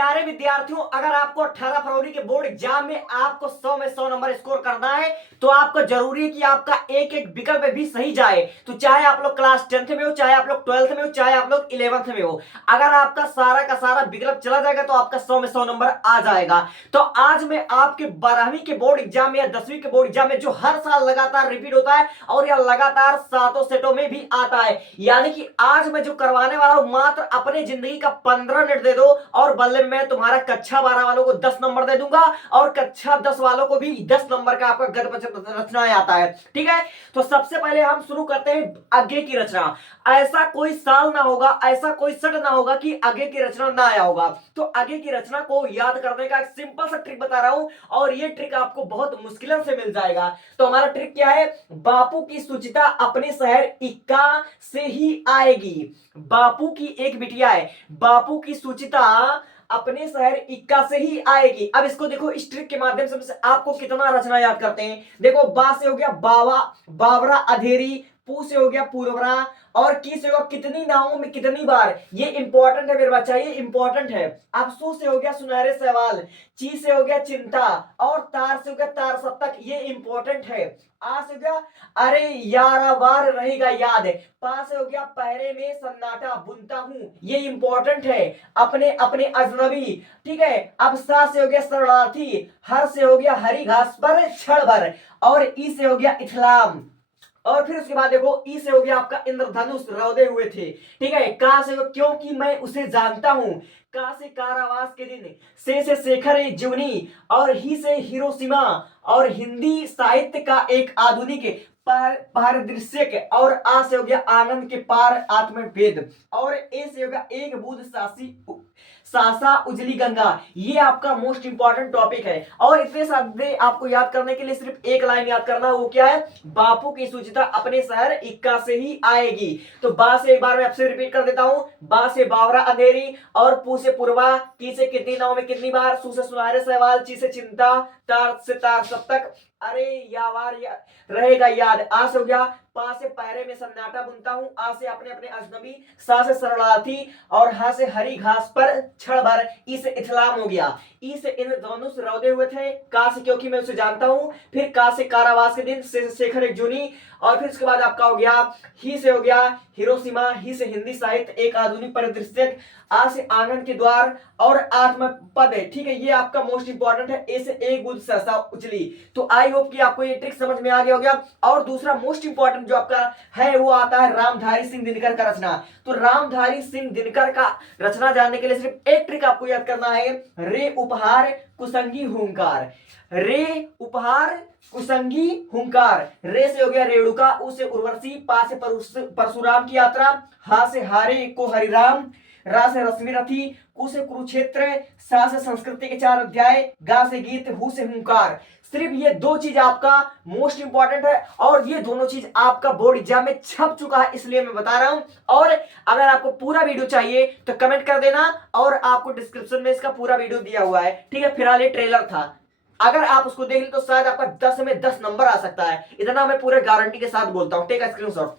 प्यारे विद्यार्थियों, अगर आपको 18 फरवरी के बोर्ड एग्जाम में आपको 100 में 100 नंबर स्कोर करना है तो आपको जरूरी है कि आपका एक एक विकल्प भी सही जाए। तो चाहे आप लोग क्लास 10th में हो, चाहे आप लोग 12th में हो, चाहे आप लोग 11th में हो, अगर आपका सारा का सारा विकल्प चला जाएगा तो आपका 100 में 100 नंबर आ जाएगा। तो आज मैं आपके 12वीं के बोर्ड एग्जाम या 10वीं के बोर्ड एग्जाम में जो हर साल लगातार रिपीट होता है और यह लगातार 7 सेटों में भी आता है, यानी कि आज मैं जो करवाने वाला हूं मात्र अपने जिंदगी का 15 मिनट दे दो और बल्ले मैं तुम्हारा कक्षा 12 वालों को 10 नंबर दे दूंगा और कक्षा 10 वालों को भी 10 नंबर का आपका गद्य पद्य रचना आता है। ठीक है, तो सबसे पहले हम शुरू करते हैं आगे की रचना। ऐसा कोई साल ना होगा, ऐसा कोई सट ना होगा कि आगे की रचना ना आया होगा। तो आगे की रचना को याद करने का एक सिंपल सा ट्रिक बता रहा हूं और ये ट्रिक आपको बहुत मुश्किल से मिल जाएगा। तो हमारा ट्रिक क्या है? बापू की सुचिता अपने शहर इक्का से ही आएगी। बापू की एक बिटिया है, बापू की सुचिता अपने शहर इक्का से ही आएगी। अब इसको देखो, इस ट्रिक के माध्यम से आपको कितना रचना याद करते हैं। देखो, बा से हो गया बावा, बावरा अधेरी, पू से हो गया पूर्वरा और की से होगा कितनी नावों में कितनी बार। ये इंपॉर्टेंट है मेरे बच्चा, ये इंपॉर्टेंट है। अब सु से हो गया सुनहरे सवाल, ची से हो गया चिंता और तार से हो गया तार सप्तक, ये इंपॉर्टेंट है। आ से हो गया अरे यारा वार रहेगा याद। पा से हो गया पहरे में सन्नाटा बुनता हूं, ये इंपॉर्टेंट है। अपने अपने अजनबी, ठीक है। अब सा से हो गया शरणार्थी, हर से हो गया हरी घास पर क्षण भर और ई से हो गया इस्लाम। और फिर उसके बाद देखो, ई से हो गया आपका इंद्रधनुष रौदे हुए थे। ठीक है, का से क्योंकि मैं उसे जानता हूं, का से कारावास के दिन, से शेखर जीवनी और ही से हिरोशिमा और हिंदी साहित्य का एक आधुनिक पारदृश्य और आ से हो गया आनंद के पार आत्मवेद और ए से हो गया एक बूंद सासी सासा उजली गंगा। ये आपका मोस्ट इंपॉर्टेंट टॉपिक है और इतने सारे आपको याद करने के लिए सिर्फ एक लाइन याद करना है, वो क्या है? बापू की सुचिता अपने शहर इक्का से ही आएगी। तो बा से एक बार मैं आपसे रिपीट कर देता हूं, बा से बावरा अंधेरी और पू से पूर्वा, की से कितनी नाव में कितनी बार, सु से सुनहरे सवाल, ची से चिंता, तार से तार सब तक, अरे यावार रहेगा याद। आ से हो गया पा से पैरे में सन्नाटा बुनता हूं, आ से अपने अपने अजनबी, सा से शरणार्थी और हा से हरी घास पर क्षण भर, ई से इस्लाम हो गया। ई से इंद्रधनुष रौदे हुए थे, का से क्योंकि मैं उसे जानता हूं, फिर का से कारावास के दिन, से शेखर एक जूनी और फिर उसके बाद आपका हो गया ही से हो गया हिरोशिमा, ही से हिंदी साहित्य एक आधुनिक परिदृश्य, आ से आंगन के द्वार और आत्म पद है। ठीक है, ये आपका मोस्ट इंपॉर्टेंट है। ए से एक बुध सहसा उचली। तो आई होप कि आपको ये ट्रिक समझ में आ गया हो गया। और दूसरा मोस्ट इंपॉर्टेंट जो आपका है वो आता है रामधारी सिंह दिनकर का रचना। तो रामधारी सिंह दिनकर का रचना जानने के लिए सिर्फ एक ट्रिक आपको याद करना है, रे उपहार कुसंगी हुंकार। रे उपहार कुसंगी हुंकार। रे से हो गया रेणुका, उ से उर्वशी, पा से परशुराम की यात्रा, हा से हारे को हरिराम, रा से रश्मि रथी, कु से कुरुक्षेत्र, सा से संस्कृति के 4 अध्याय, गा से गीत, हु से हुंकार। सिर्फ ये 2 चीज आपका मोस्ट इंपॉर्टेंट है और ये दोनों चीज आपका बोर्ड एग्जाम में छप चुका है, इसलिए मैं बता रहा हूं। और अगर आपको पूरा वीडियो चाहिए तो कमेंट कर देना और आपको डिस्क्रिप्शन में इसका पूरा वीडियो दिया हुआ है। ठीक है, फिलहाल ये ट्रेलर था, अगर आप उसको देख ले तो शायद आपका 10 में 10 नंबर आ सकता है, इतना मैं पूरे गारंटी के साथ बोलता हूं। Take a screenshot.